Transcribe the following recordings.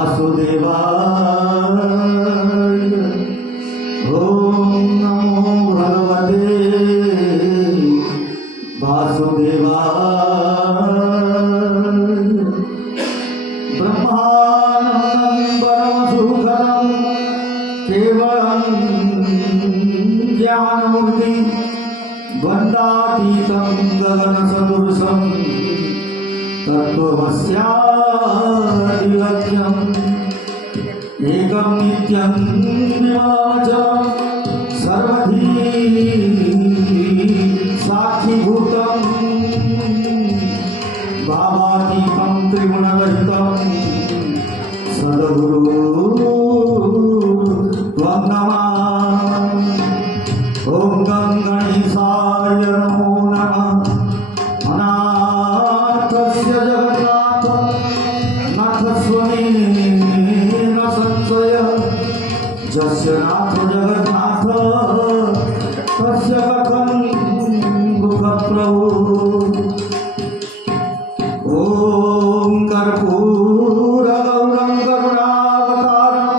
वासुदेवाय ओम नमो भगवते वासुदेवाय ब्रह्मानन्दं परमसुखदं केवलं ज्ञानमूर्ति वन्दातीतं गगनसदृशं तत्त्वमस्यादिलक्ष्यम् एकं नित्यं विमलमचलं सर्वधी साक्षीभूतं भावातीतं त्रिगुणरहितं सद्गुरु त्वं नमामि। ॐ गं गणेशाय नमो नमः। अनाथस्य जगन्नाथ नाथस्वमेन संशयः यस्य नाथ जगन्नाथ तस्य कथं दुःखप्रभो। ॐ कर्पूरगौरं करुणावतारं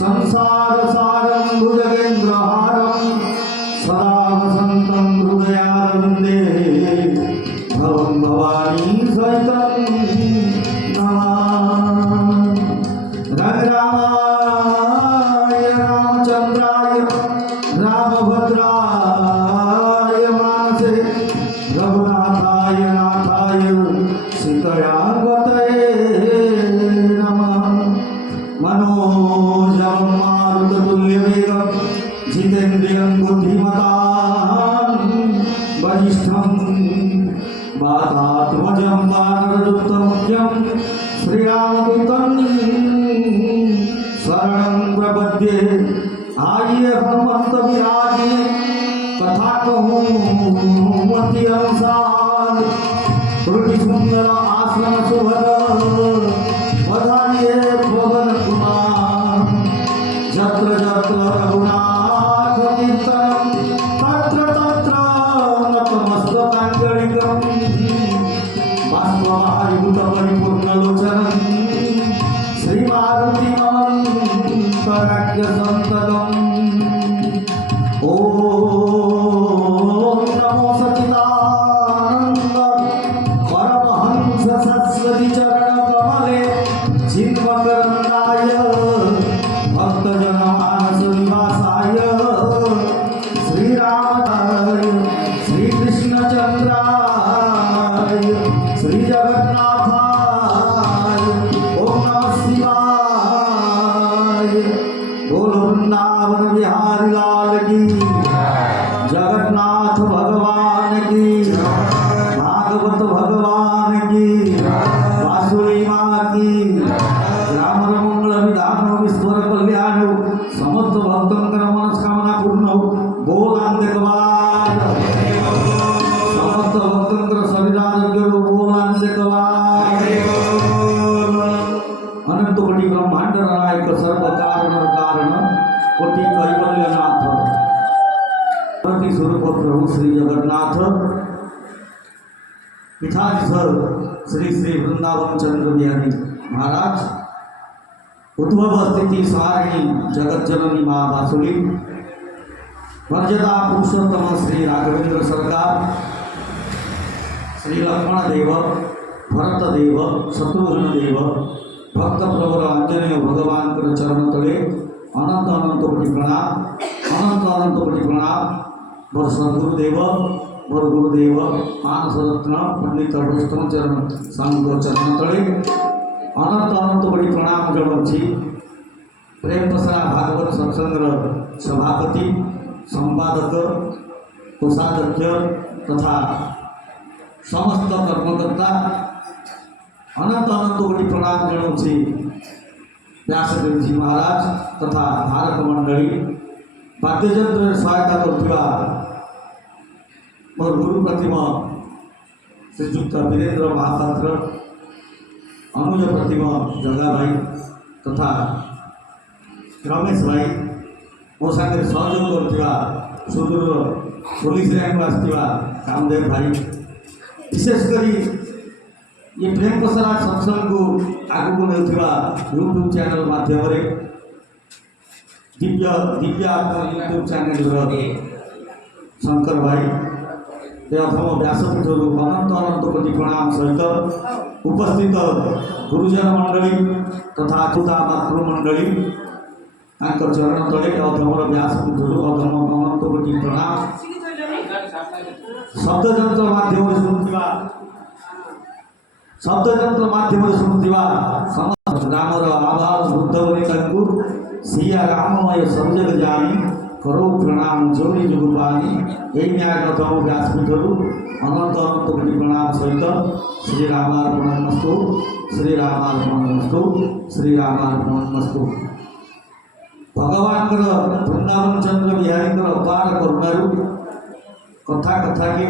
संसारसारं भुजगेन्द्रहारं सदा वसन्तं हृदयारविन्दे भवं भवानी सहितं नमामि। रघुरामाय रामचन्द्राय रामभद्राय मानसे रघुनाथाय नाथाय सीतया गतये नमः। मनोजवं मारुततुल्यवेगं जितेन्द्रियं बुद्धिमतां वरिष्ठं वातात्मजं वानरदूतमुख्यं श्रीरामदूतं शरणं प्रपद्ये। आइए हनुमंत विराजिए कथा कहूँ मति अनुसार त्रुटि सुंदर आसन सुभद बधाइए पवन कुमार। जत्र जत्र रघुनाथ कीर्तनं तत्र तत्र नतमस्तकाञ्जलिकं बाष्पवारिभूत परिपूर्णलोचनं श्रीमारुतिममन्तराज्ञसन्ततम्। ॐ नमो सच्चिदानन्द परमहंस सरस्वती चरणकमले चिन्मकरन्दाय भक्तजनमानस निवासाय श्रीरामाय श्रीकृष्णचन्द्राय श्रीजगन्नाथाय ॐ नमः शिवाय। बोल वृंदावन बिहारी लाल की, जगन्नाथ भगवान की, भागवत भगवान की, वासुदेव माँ की। राम मंगल विधान ईश्वर कल्याण समस्त भक्तों मनस्कामना पूर्ण हो। बोल अंधकवाद समस्त भक्तों शरीरारोग्य बोल अंधकवाद। अनंत कोटि ब्रह्मांड नायक सर्व कारण कारण कोटि कैवल्यनाथ प्रति स्वरूप प्रभु श्री जगन्नाथ पीठाधीश्वर श्री श्री वृंदावन चंद्र बिहारी महाराज उद्भव स्थिति सारिणी जगत जननी माँ वासुली मर्यादा पुरुषोत्तम श्री राघवेंद्र सरकार श्री लक्ष्मण देव भरत देव शत्रुघ्न देव भक्त प्रवर आंजनेय भगवान के चरण तले अनंत अनंत कोटि प्रणाम अनंत अनंत कोटि प्रणाम। वर सद्गुरुदेव वर गुरुदेव मानस रत्न पंडित वैष्णव चरण सांग चरण तले अनंत अनंत कोटि प्रणाम जणावुछि। प्रेम प्रसार भागवत सत्संग सभापति संपादक कोषाध्यक्ष तथा समस्त कर्मकर्ता अनंत अनंत कोटि प्रणाम जणावुछि। व्यासदेव जी महाराज तथा धारक मंडली वाद्ययंत्र सहायता करुवा मोर गुरु प्रतिमा श्रीजुक्त वीरेन्द्र महापात्र अनुज प्रतिमा जगा भाई तथा रमेश भाई मो सागर सहयोग करुवा सुदूर पुलिस रैंक आसवा कामदेव भाई विशेषकर ये प्रेम प्रसाद सत्संग को आगू को यूट्यूब चैनल माध्यम दिव्य दिव्य आत्मा यूट्यूब चैनल शंकर भाई अथम व्यासपीठ अनंत अनंत कोटि प्रणाम सहित उपस्थित गुरुजन मंडली तथा अच्युता मातृमंडली चरण तले अधमर व्यासपीठ अधम अनंत कोटि प्रणाम शब्दजंत्र माध्यम शुणुवा समस्त रामर आवाज बुद्ध सिया राममय सब जग जानी करो प्रणाम जोड़ी जुगुपानी यही न्यायगतम व्यासपीठ अनंत अनंत कोटि प्रणाम सहित श्री रामार्पणमस्तु श्री रामार्पणमस्तु श्री रामार्पणमस्तु भगवान वृंदावन चंद्र बिहारी अपार करुणारू कथा कथा के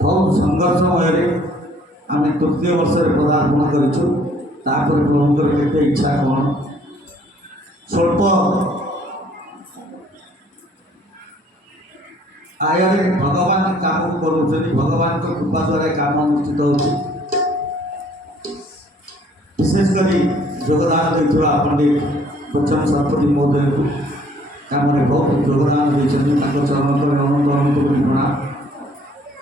बहुत संघर्षमय आम तृतीय वर्ष पदार्पण कर प्रभुंर के इच्छा कौन स्वल्प आय भगवान काम कर भगवान कृपा द्वारा काम अनुष्ठित हो विशेषकर योगदान देता पंडित बच्चन सरस्वती महोदय को काम बहुत योगदान देते चरण पर अनंत अनंत कोटि प्रणाम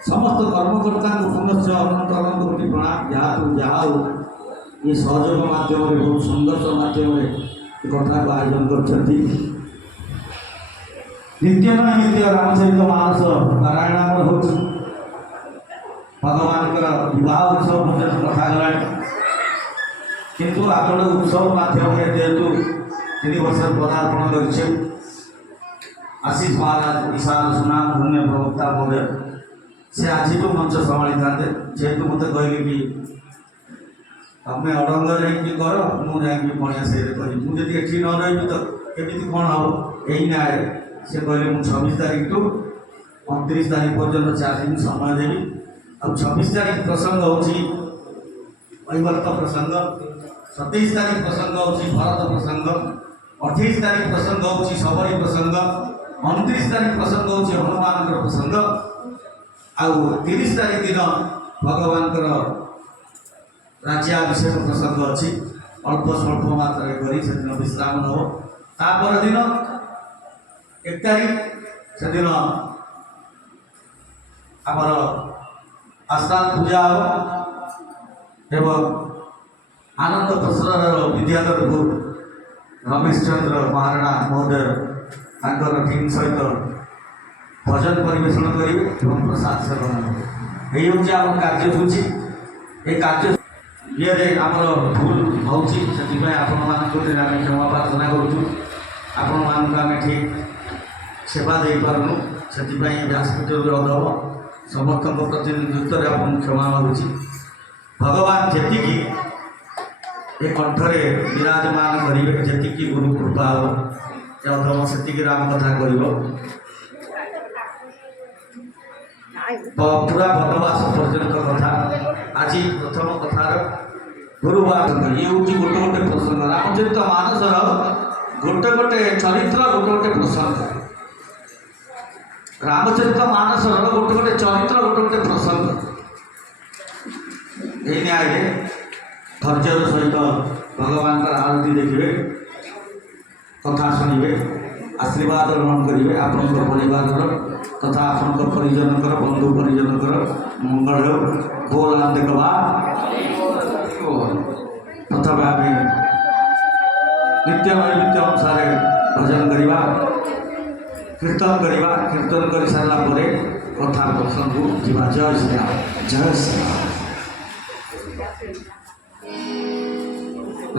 समस्त कर्मकर्ता को पुनश्च अनंत अनंत कोटि प्रणाम जहाँ ये सहयोग मध्यम बहुत संघर्ष मध्यम कथा को आयोजन कर नित्य नैमित्य रामचरित मानस पारायण हो भगवान विवाह उत्सव कथा गला किंतु आप उत्सव मध्यम जेहेतु 3 वर्ष पदार्पण कर आशीष महाराज ईशान सुनाम धन्य प्रवक्ता महोदय से आज मंच संभाली था जेहेतु मत कहले कि तुम्हें अड़ंग कर मुझे बढ़िया से मुझे एटी न रही तो केमी कौन हम यही न्याय से कहले मुझे 26 तारीख टू 29 तारीख पर्यटन 4 दिन समय देवी अब 26 तारीख प्रसंग होवर्त प्रसंग 27 तारीख प्रसंग हो भरत प्रसंग 28 तारीख प्रसंग हो सबरी प्रसंग 29 तारीख प्रसंग हो हनुमान प्रसंग आउ 30 तारीख दिन भगवान राज्याभिषेक प्रसंग अच्छी अल्प स्वल्प मात्रा कर विश्राम हो तापर दिन 1 तारीख से दिन आमर आस्थान पूजा हो एवं आनंद प्रसर विद्याधर गुरु रमेश चंद्र महाराणा महोदय टीम सहित भजन परिवेशन करेंगे प्रसाद सेवन यही हूँ आम कार्यसूची ये कार्य ये आमर भूल होती आपण मान क्षमा प्रार्थना करूँ ठीक सेवा दे पार्नु से व्यासपीठ अधम समस्त प्रतिनिधित्व आपन क्षमा मागुची भगवान जी ये कंठरे विराजमान करेंगे जी गुरु कृपा हो अधम से राम कथा कर पूरा वनवास पर्यंत कथा आज प्रथम कथार गुरुवार ये हूँ गोटे गोटे प्रसंग रामचरित मानसर गोटे गोटे चरित्र गोटे गोटे प्रसंग रामचरित मानसर गोटे गोटे चरित्र गोटे गोटे प्रसंग ये न्याय धैर्यर सहित भगवान आरती देखिए कथा शुणे आशीर्वाद ग्रहण करेंगे आपण परिवार तथा आपण परिजनकर बंधु परिजनकर मंगल हो बोल देखा प्रथम आम नित्य नैमित्य अनुसार भजन करवा कीर्तन करवा कीर्तन कर सारापर कथा प्रसंग को जय श्री राम जय श्री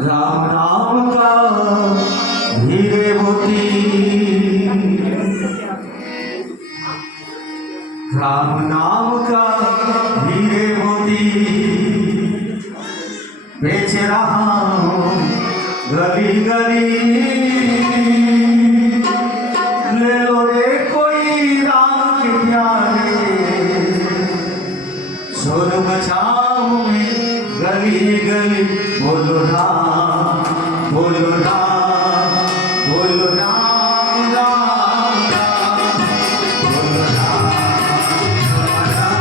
राम राम का धीरे होती राम नाम का धीरे होती बेच रहा हूँ गली गली ले लो रे कोई राम के प्यारे शोर मचाऊं मैं गली गली बोलो राम बोलो राम बोलो राम राम राम बोलो राम बोलो राम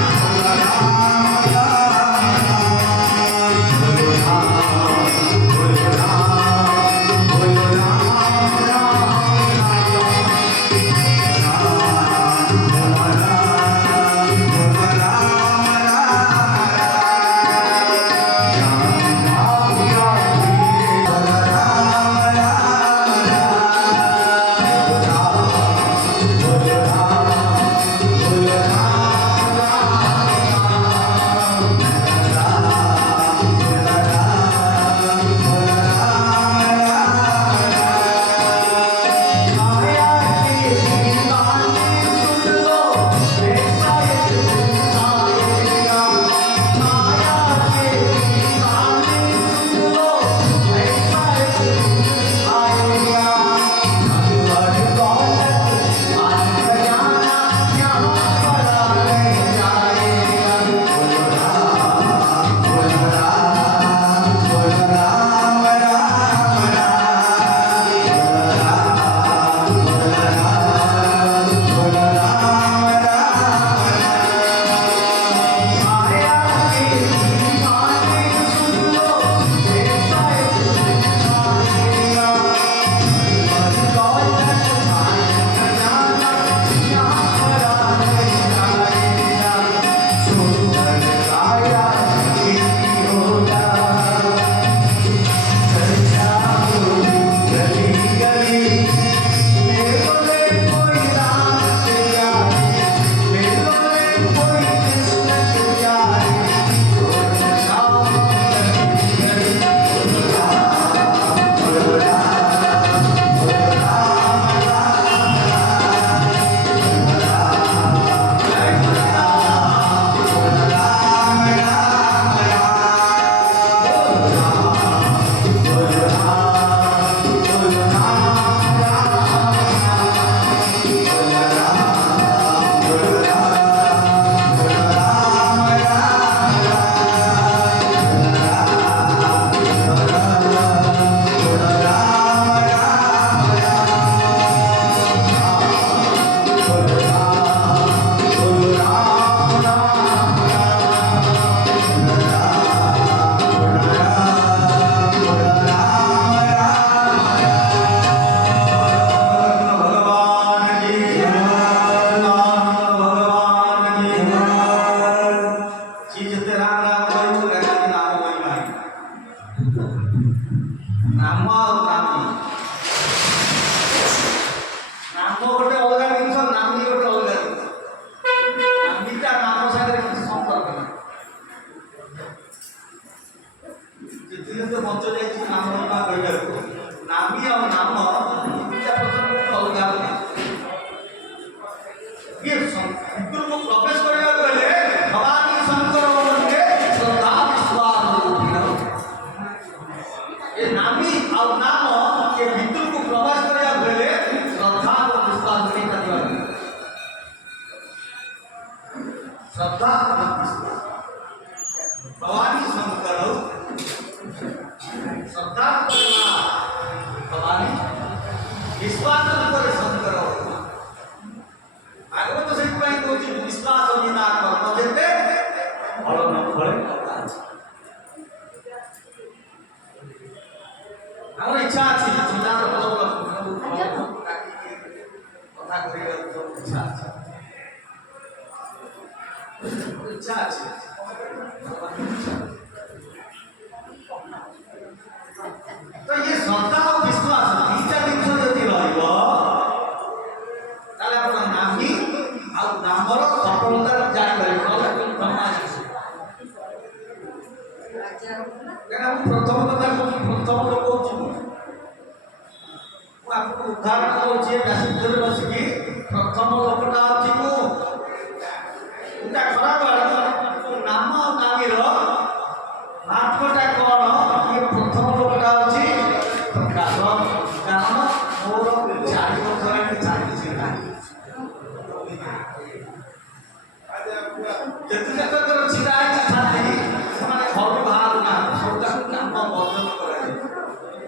बोलो राम ନାମ ଆଉ ନାମୀ ନାମ ଗୋଟେ ଅଲଗା ଜିନିଷ ନାମୀ ଗୋଟେ ଅଲଗା ଜିନିଷ ନାମୀଟା ନାମ ସାଙ୍ଗରେ କିଛି ସମ୍ପର୍କ ନାହିଁ ଯେତିକି ତ ବଞ୍ଚ ଯାଇଛି ନାମ କହିବାକୁ ନାମୀ ଆଉ ନାମ ଦୁଇଟା ପ୍ରସଙ୍ଗ ଅଲଗା ଅଲଗା ये हिंदू को प्रवेश करने वाले भवानी शंकर के श्रद्धा विश्वास ये नामी और नाम ये हिंदू को प्रवेश करने वाले श्रद्धा और विश्वास नहीं करने वाले श्रद्धा और विश्वास भवानी शंकर श्रद्धा भवानी विश्वास पर शंकर आगे तो सही पाई कोई विश्वास और निना कर्म देते और न फल আমার ইচ্ছা আছে চিন্তা ভালো কথা করিবার ইচ্ছা আছে ইচ্ছা আছে তো ये श्रद्धा और विश्वास तीनटा जिनिस যদি রহিব তাহলে আপনার নামী ଆଉ ନାମର ସଫଳତା ଜାଣିପାରିବେ କାରଣ ମୁଁ ପ୍ରଥମ କଥା କହୁଛି ପ୍ରଥମ ଲୋକ କହୁଛି ମୁଁ ଆପଣଙ୍କୁ ଉଦାହରଣ କହୁଛି ବ୍ୟାସିରେ ବସିକି ପ୍ରଥମ ଲୋକଟା ଅଛି ମୁଁ ଏଟା ଖରାପ ନାମ ଆଉ ନାମୀର ମାତ୍ରଟା କ'ଣ ଇଏ ପ୍ରଥମ ଲୋକଟା ଅଛି ପ୍ରକାଶ କାରଣ ମୋର 4 ବର୍ଷ ହେଲାଣି ଚାଲିଛି ନାହିଁ ଯେତେକ ଛିଡ଼ା ହେଇଛି ଛାତି ସେମାନେ ଘରୁ ବାହାରୁ ନା ସବୁଯାକ ନାମ ବର୍ଜନ କରାଯାଏ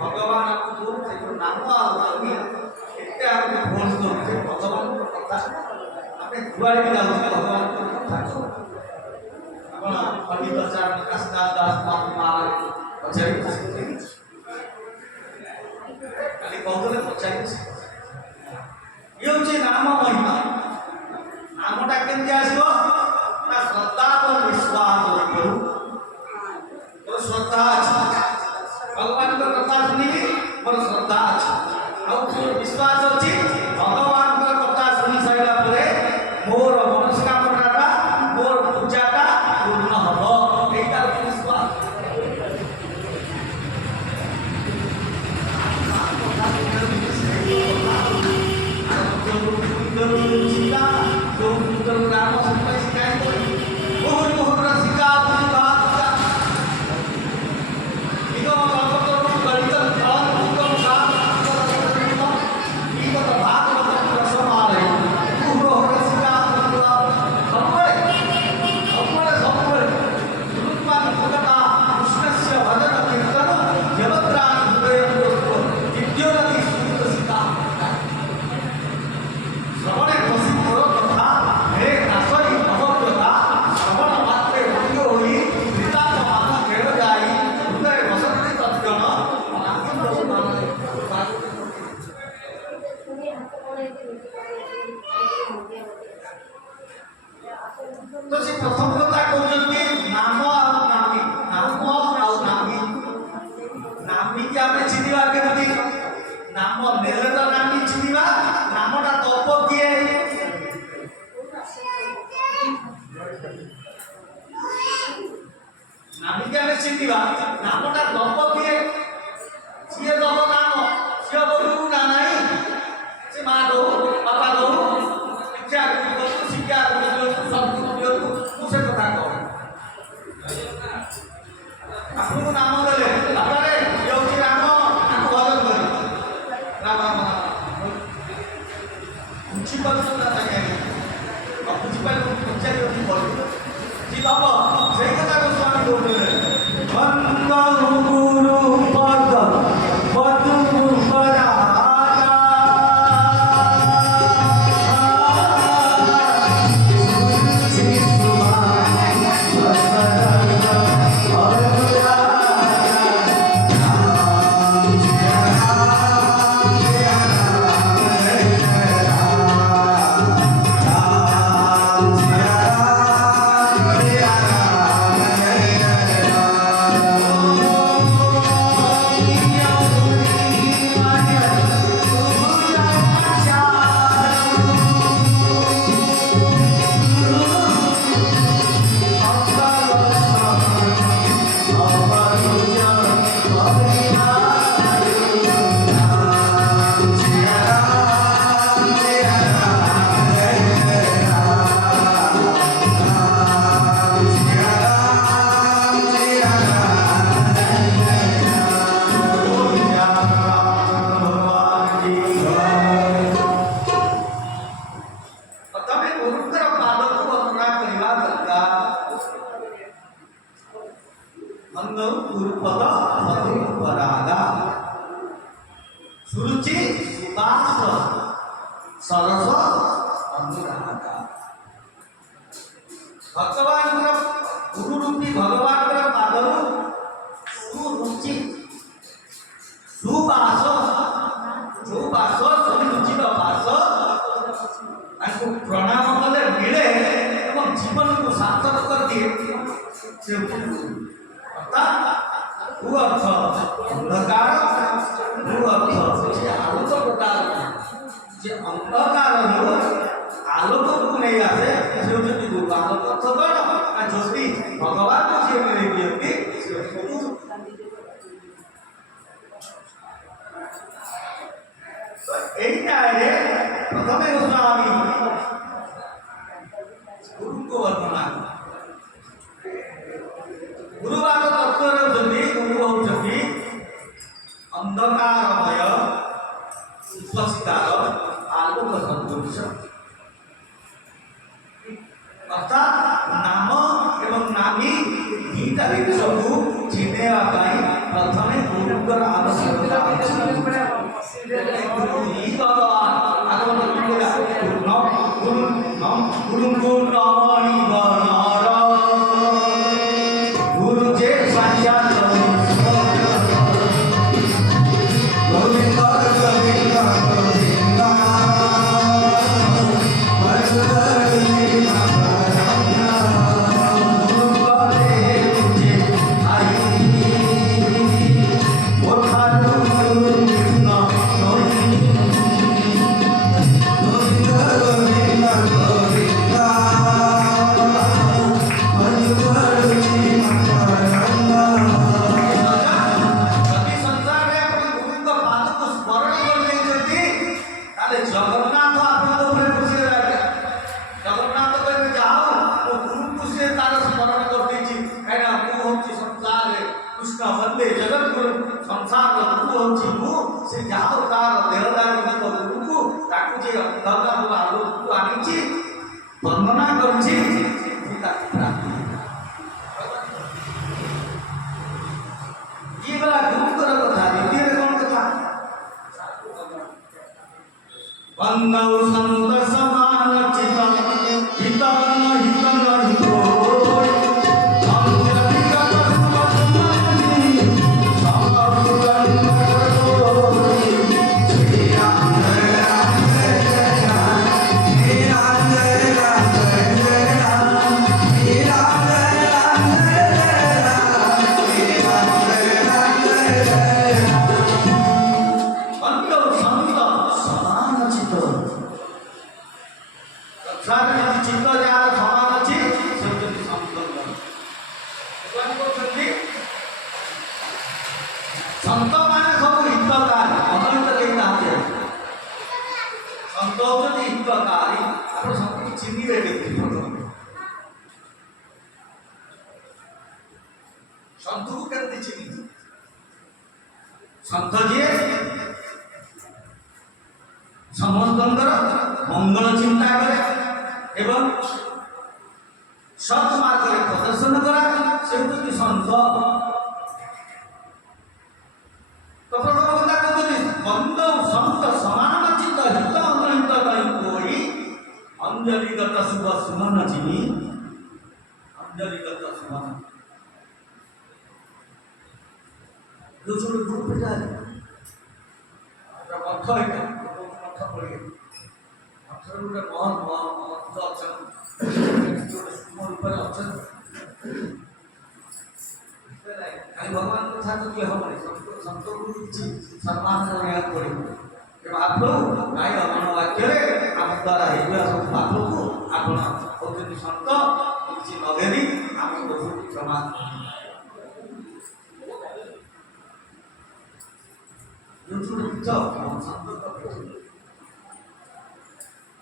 ଭଗବାନ ଆମକୁ ନାମ ଆଉ ନାମୀ ଏତେ ଆମକୁ ଫୋର୍ସ କରୁଛେ ଭଗବାନଙ୍କ କଥା ଆମେ ଯୁଆଡ଼େ ବି ଯାଉଛେ ଭଗବାନଙ୍କ କଥା ଆପଣ ପଣ୍ଡିତ ଚାରଣ କାଶୀନାଥ ଦାସ ମହାରାଜ ପଚାରି କାଲି କହୁଥିଲେ ପଚାରି ଇଏ ହେଉଛି ନାମ ମହିମା नामटा केमती आसो ना श्रद्धा और विश्वास करू तो श्रद्धा अछि भगवान को कथा सुनिबी मोर श्रद्धा अछि आ विश्वास अछि भगवान को कथा सुनि साइला परे मोर मनस्कामनाटा मोर पूजाटा पूर्ण हबो एटा विश्वास नाम संपय शिकायत मोहन मोहन रसिका पूजा निगम कल्पतरु गणित फल उत्तम सात निगम भागवत रसमालय मोहन रसिका पूजा सबरे रूपमान भगता कृष्णस्य भजन कीर्तन जगत्राण हृदय विद्योरति सुरसिका श्रवणे प्रसिद्ध कथा हे नासरी अभद्रता श्रवण मात्रे भंग होई प्रीताच मान खेळ जाई हृदय वसंती तत्गण आनंद मान तो से प्रथम कथा कहउछन्ती नाम और नामी नाम और नामी नामी के आमे चिनिबा केमती नाम नेले तो नामी चिनिबा नामटा तप किए नामी के आमे चिनिबा नामटा तप किए सिए तप नाम सिए बोलू ना नहीं से मां दो बाबा दो शिक्षा को शिक्षा को सब उसे कथा कहो आपको नाम देले आपरे योगी राम आपको भजन करी राम राम उची पसंद ना থাকে उची पाई उच्चा योगी बोल जी बाबा সেই কথা को स्वामी बोलले वंदना गुरु पद मधु परा गुरुपद परागा सुरुचि सुबास सरस अनुरागा भगवान गुरु रूपी भगवान पादर सुरुचि सुबास जो बास सुरुचि बास प्रणाम कले मिले एवं जीवन को सार्थक कर दिए से अर्थात वो अर्थ अंधकार वो अर्थ से आलोक प्रकार जे अंधकार हो आलोक को नहीं आसे से होती गुरु आलोक अर्थ कौन आ ज्योति भगवान को जे मिले दियंती से गुरु तो एटा रे प्रथमे गोस्वामी गुरु को वर्णना गुरुवाद तत्व गुरु होती अंधकारमय उपस्थितार आलोक सदृश अर्थात नाम एवं नामी गीता सबू चिन्ह प्रथमे गुरुकर आवश्यकता गुरु ही भगवान गुरु गुरु नमणि वनरा गुरु जे साक्षात वर्णना करुछि ये वाला गुरुकर कथा द्वितीय कौन कथा वंदौ संत समान चितन हितन हितन हितो संत माने सब हितकारी अद्वैत के नाते संत होती हितकारी आप संत चिन्ह देते संत को कहते चिन्ह संत जी समस्त मंगल चिंता करे एवं सत मार्ग प्रदर्शन करा से होती संत तो प्रभुता कहते बंद संत समान चित्त हित अनंत कोई अंजलिगत शुभ सुमन चिनी अंजलिगत सुमन दूसरे ग्रुप पे जाए अर्थ है अर्थ पड़े अर्थ रूपे बहुत अर्थ अच्छा सुमन पर अच्छा भगवान को था तो हम संतों को सम्मान करने पड़े जब आप लोग गाय मन वाक्य आम द्वारा सब आप लोग को आप होते संत किसी नगेरी आम बहुत क्षमा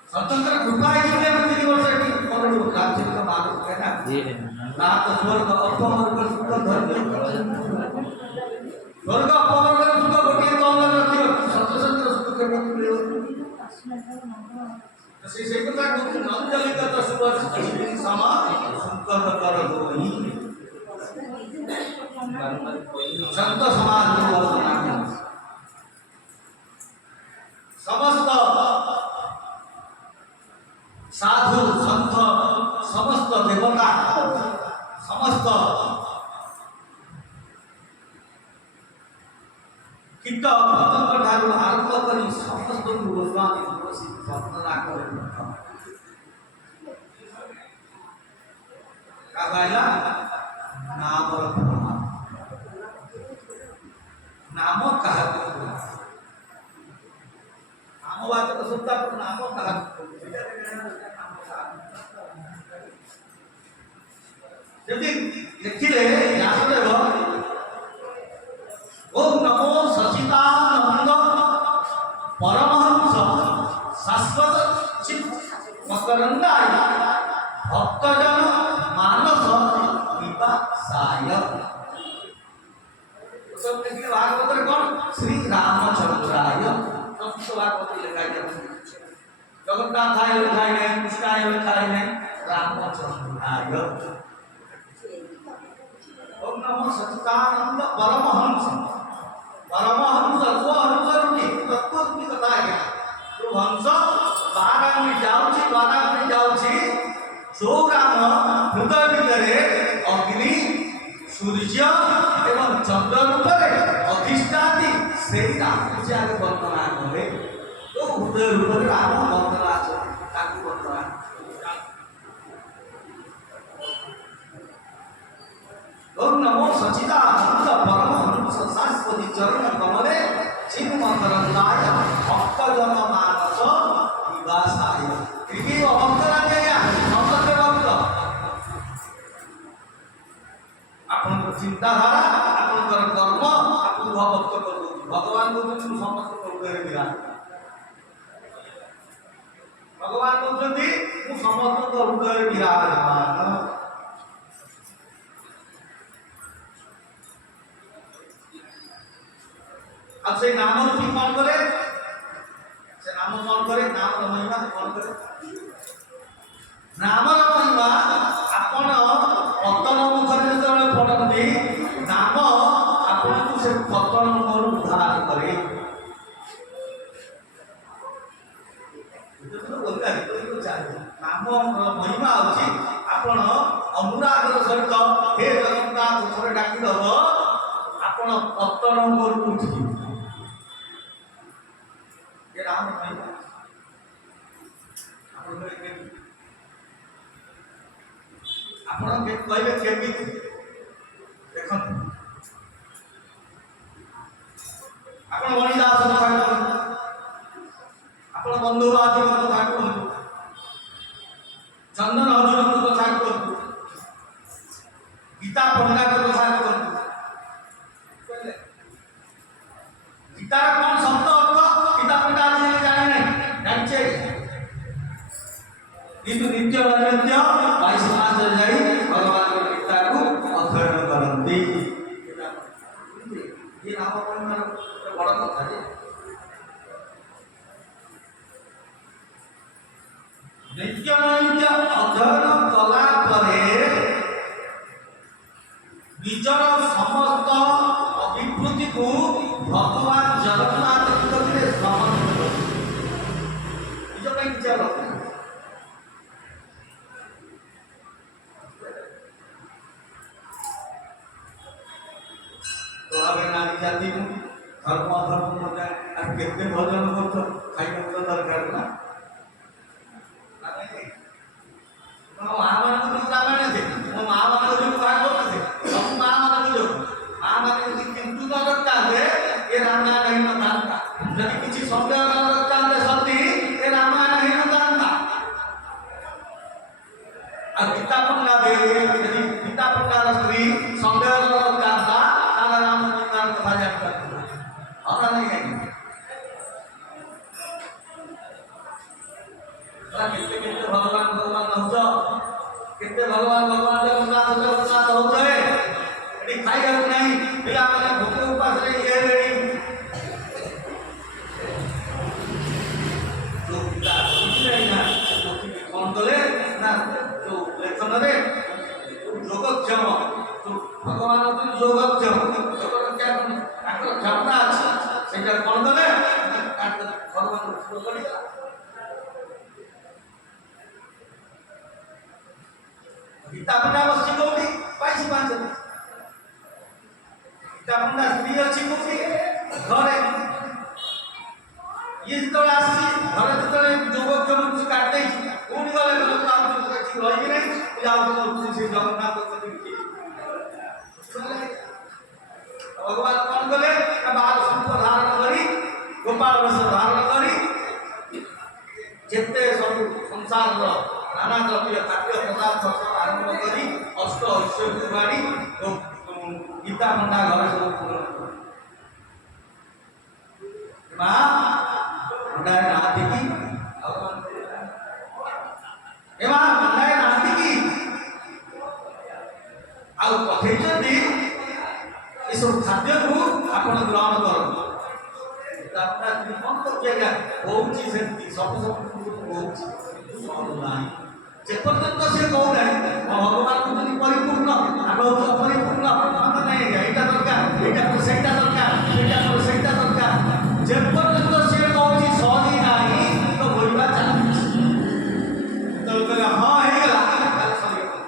स्वतंत्र कृपा तीन वर्ष राज्य का मार्ग है ना तो स्वर्ग अपवर्ग सुख धर्म स्वर्ग अपवर्ग सुख गोटे कम रखियो सत्यचंद्र सुख के मिलियो से कथा अंजलिगत शुभ समा संकल्प कर होई संत समाज समस्त साधु संत समस्त देवता समस्त कीट पतंग ठारू आरंभ कर समस्त गोस्वामी तुलसी वंदना करे कहला नाम नाम कहा नाम बात तो सुनता पर नाम कहा जब लिखिले व्यासदेव ओम नमो सचिदानंद परमहंस शाश्वत चित मकरंदाय भक्तजन मानस विपासाय सब लिखिले भागवत रे कौन श्री रामचंद्राय संस्कृत भागवत लिखा है जगन्नाथ आय लिखा है कृष्ण आय लिखा है रामचंद्राय ओम नमो सच्चिदानंद परमहंस परमहंस वो हंस रूपी तत्व की कथा है तो हंस बारा में जाउची जो राम हृदय भितरे अग्नि सूर्य एवं चंद्र रूपे अधिष्ठाती से राम पूजा के वर्णना करे तो हृदय रूपे राम वर्णना ताकू वर्णना ओम नमो सच्चिदानंद परमहंस शाश्वती चरण कमले चिन्मकरंदाय भक्तजन मानस विवासाय इति भक्त राजया भक्त के भक्त आपन चिंताधारा आपन कर्म आपन भक्त करू भगवान को समस्त हृदय विराज भगवान कहते मु समस्त हृदय विराजमान अब से नाम रूपी कौन करे से नाम कौन करे नाम महिमा कौन करे नाम महिमा आपण पतन मुखरे जेतले पड़ती नाम आपण को से पतन मुखर उद्धार करे नाम महिमा अछि आपण अनुराग सहित हे जगन्नाथ थोड़े डाकी दब आपण पतन मुखर उठी ये राम महिमा आपण के कहबे केमिति देखन आपण मणिदास कथा कहन आपण बंधु आदि कथा कहन चंदन हजूर कथा कहन गीता पंडा कथा कहन गीता कौन शब्द किंतु नित्य नैवेद्य 22 मास जाई भगवान के गीता को अध्ययन करंती ये नाम महिमा बड़ कथा है नित्य नैवेद्य अध्ययन कला परे निजर समस्त अभिवृद्धि को भगवान जगन्नाथ के समर्पण निज ପାଇଁ କିଛି ରଖେ तो आगे नारी जाति को धर्म अधर्म मजा अब कितने भजन करतो खाइबा तो दरकार ना तो महामान को रामायण थे वो महामान को कहा करते थे सब महामान को महामान को किंतु तो रखता है ये रामायण नहीं मानता यदि किसी संदेह न रखता है सती ये रामायण नहीं मानता अब गीता पढ़ना दे यदि गीता पढ़ना स्त्री संदेह न रखता था राम नाम कथा जानता और नहीं है कितने भगवान भगवान हो कितने भगवान भगवान जगन्नाथ हो गए यदि खाई नहीं पिला मैंने भूखे उपास नहीं ये नहीं ଗୀତା ପଣ୍ଡା ବସିଛି କୋଉଠି? ପାଇଛି 5 ଦିନ। ଗୀତା ପଣ୍ଡା ସ୍ତ୍ରୀ ଅଛି କୋଉଠି? ଘରେ। ଇଏ ଯେତେବେଳେ ଆସିଛି ଘରେ ଯେତେବେଳେ ଯୁବକ ଜଣକୁ କାଟି ଦେଇଛି କୋଉଠି ଗଲେ ରହିବି ନାହିଁ ଯାଉଛି ସେ ଜଗନ୍ନାଥ ଭଗବାନ କଣ କଲେ? ବାଳ ରୂପ ଧାରଣ କରି ଗୋପାଳ ବେଶ ଧାରଣ କରି ଯେତେ ସବୁ ସଂସାରର ନାନା ଦ୍ରବ୍ୟ ଖାଦ୍ୟ ପଦାର୍ଥ ଆରମ୍ଭ କରି ଅଷ୍ଟ ଐଶ୍ୱର୍ଯ୍ୟ ବାଡ଼ି ଗୀତା ପଣ୍ଡା ଘରେ ସବୁ ପୂରଣ ମା ପଣ୍ଡାଏ ନାହାନ୍ତି କି? ଏ ମା ପଣ୍ଡାଏ ନାହାନ୍ତି କି? ଆଉ ପଠେଇଛନ୍ତି ଏସବୁ ଖାଦ୍ୟକୁ ଆପଣ ଗ୍ରହଣ କରନ୍ତୁ। କଣ କରୁଛି ଆଜ୍ଞା? କହୁଛି ସେମିତି ସବୁ କହୁଛି ନାହିଁ। ଯେପର୍ଯ୍ୟନ୍ତ ସେ କହୁନାହିଁ ଭଗବାନ ଯଦି ପରିପୂର୍ଣ୍ଣ ଆମେ ହଉଛି ଅପରିପୂର୍ଣ୍ଣ ନାହିଁ ଆଜ୍ଞା। ଏଇଟା ଦରକାର, ଏଇଟା ସେଇଟା ଦରକାର, ସେଇଟା ଦରକାର। ଯେପର୍ଯ୍ୟନ୍ତ ସେ କହୁଛି ସରି ନାହିଁ ତ ବୋଲିବା ଚାଲିଛି। ଯେତେବେଳେ କହିଲେ ହଁ ହେଇଗଲା ତାହେଲେ ସରିଗଲା।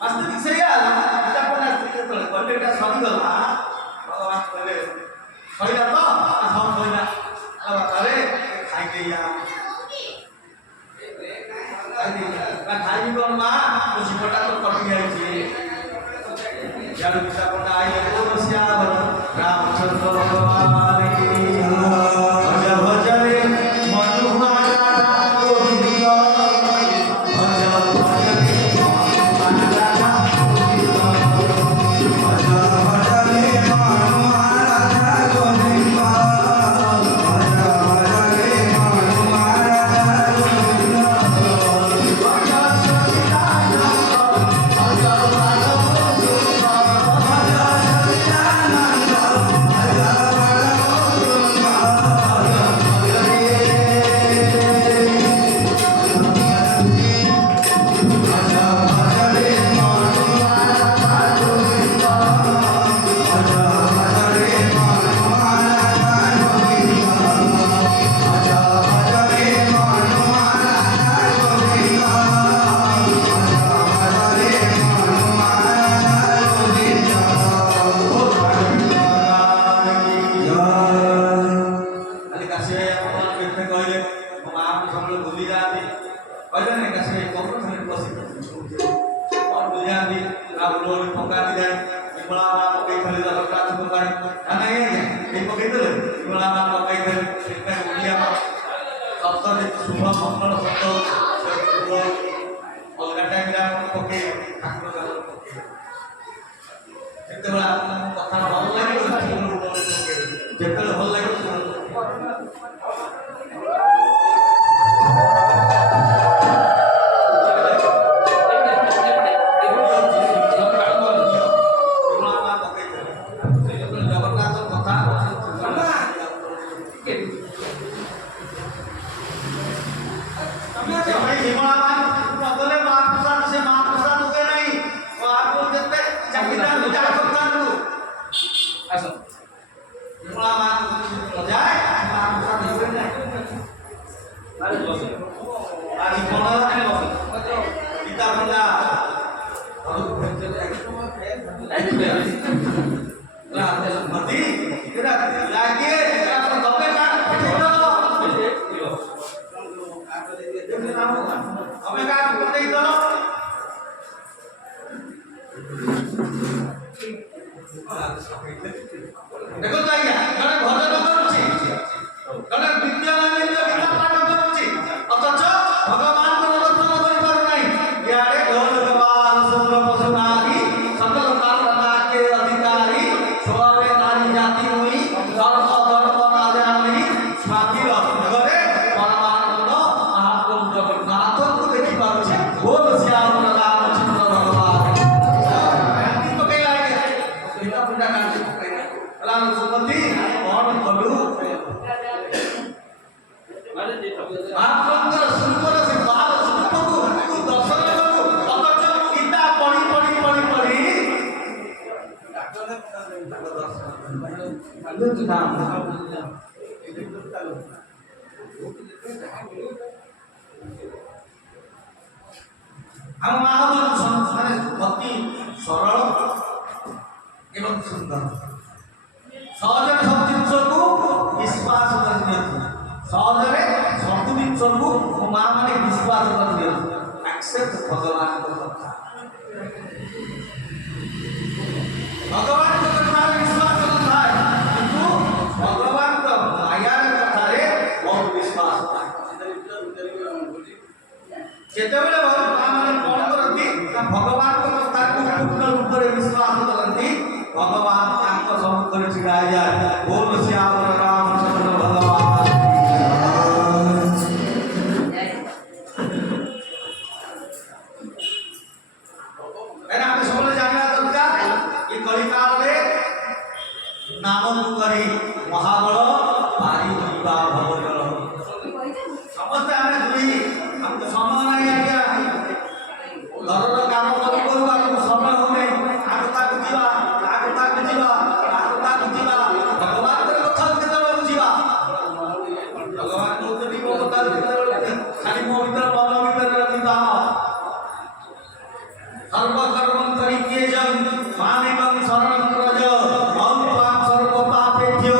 ବାସ୍ତବିକ ସେଇଆ ହେଲା। ଯେତେବେଳେ କହିଲେ ଏଇଟା ସରିଗଲା ଭଗବାନ କହିଲେ ସରିଲା ତ? ହଁ ସରିଲା। ବାପାରେ ଖାଇଦେଇଆ ଖାଇବି କଣ ମା? ଜୀବଟା ତ କଟି ଯାଇଛି। ଇଆଡୁ ଗୀତା ପଣ୍ଡା ଆଇଲେ ରାମଚନ୍ଦ୍ର ଭଗବାନ ଭଜ ଭଜରେ ମନୁମାରା ଗୋବିନ୍ଦ ଭଜ ଭଜରେ ମନୁମାରା ଗୋବିନ୍ଦ ଭଜ ଭଜରେ ମନୁମାରା ଗୋବିନ୍ଦ ଭଜ ଭଜରେ ମନୁମାରା ଗୋବିନ୍ଦ ଭଜ ଆମ ମା ହଉଛନ୍ତି ମାନେ ଅତି ସରଳ ଏବଂ ସୁନ୍ଦର। ସହଜରେ ସବୁ ଜିନିଷକୁ ବିଶ୍ୱାସ କରିଦିଅନ୍ତି। ସହଜରେ ସବୁ ଜିନିଷକୁ ମୋ ମା ମାନେ ବିଶ୍ୱାସ କରିଦିଅନ୍ତି। ଆକ୍ସେପ୍ଟ ଭଗବାନଙ୍କ କଥା। ଭଗବାନଙ୍କ କଥାରେ ବିଶ୍ୱାସ ନଥାଏ, କିନ୍ତୁ ଭଗବାନଙ୍କ ମାୟାର କଥାରେ ବହୁତ ବିଶ୍ୱାସ ଥାଏ। ଯେତେବେଳେ ମା ମାନେ କଣ କରନ୍ତି ନା ଭଗବାନଙ୍କ କଥାକୁ ପୂର୍ଣ୍ଣ ରୂପରେ ବିଶ୍ୱାସ କରନ୍ତି, ଭଗବାନ ତାଙ୍କ ସମ୍ମୁଖରେ ଛିଡ଼ା ହେଇଯାଏ। ବୋଲ ଶ୍ୟାମ ରାମଚନ୍ଦ୍ର ଭଗବାନ। ଆମେ ସବୁବେଳେ ଜାଣିବା ଦରକାର ଏ କଳିକାଳରେ ନାମକୁ କରି ମହାବଳ ପାରି ଯିବା ଭବଜଳ। ସମସ୍ତେ ଆମେ ଦୁଇ ଆମକୁ ସମୟ ନାହିଁ ଆଜ୍ଞା। ଘରର କାମ କରୁ କରୁ ଆମକୁ ସମୟ ହଉନାହିଁ। ଆଗକୁ ଯିବା ଆଗକୁ ଯିବା ଆଗକୁ ଯିବା ଭଗବାନଙ୍କର କଥା କେତେବେଳେ ବୁଝିବା? ଭଗବାନ କହୁଛନ୍ତି ମୋ କଥା କେତେବେଳେ ଖାଲି ମୋ ଭିତରେ ମନ ଭିତରେ ରଖିବା। ସର୍ବକର୍ମ କରି କିଏ ଯାଉ ମାନେକଂ ଶରଣଂ ବ୍ରଜ ଅହଂ ତ୍ୱାଂ ସର୍ବ ପାପେଭ୍ୟୋ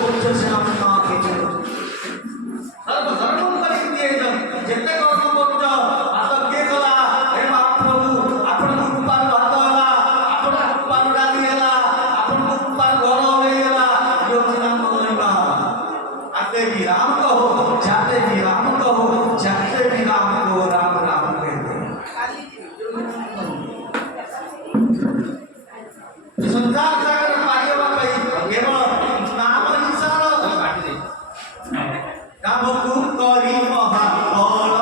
ମୋକ୍ଷୟସାମି ମା କେଚ। ସର୍ବକର୍ମ କରି କିଏ ଯାଉ ଯେତେ କର୍ମ କରୁଛ ହାତ କିଏ କଲା? ହେ ମହାପ୍ରଭୁ ଆପଣଙ୍କ କୃପାରୁ ହାତ ହେଲା, ଆପଣଙ୍କ କୃପାରୁ ଡାଲି ହେଲା, ଆପଣଙ୍କ କୃପାରୁ ଘର ହେଇଗଲା। ହେଉଛି ନାମ ମହିମା। आते भी राम कहो जाते भी राम कहो जाते भी राम कहो राम राम कहते। संसार सागर पारिवा पई केवल नाम निसार काटी दे नाम को करी महाबल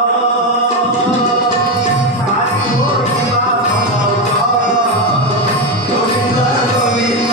आदि हो जीवा गोविंद गोविंद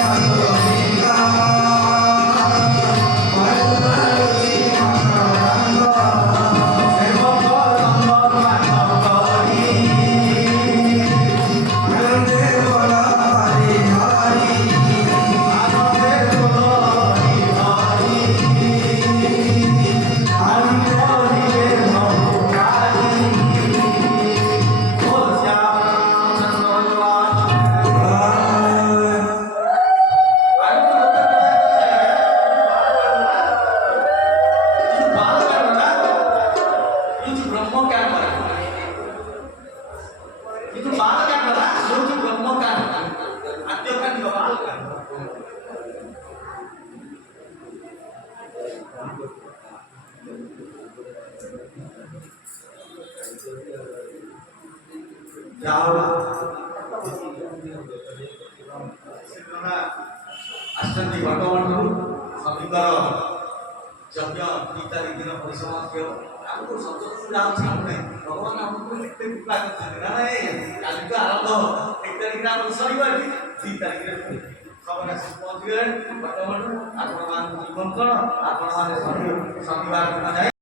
आसती भगवान समीकर यज्ञ 2 तारीख दिन परिसमाप्त आमको सतत भगवान आमको एते कृपा करछन ना काली तो आरंभ 1 तारीख आम शनिवार 2 तारीख सबने पहुंच गए भगवान आपण मान जीवन कण आपण माने शनिवार दिन जाए।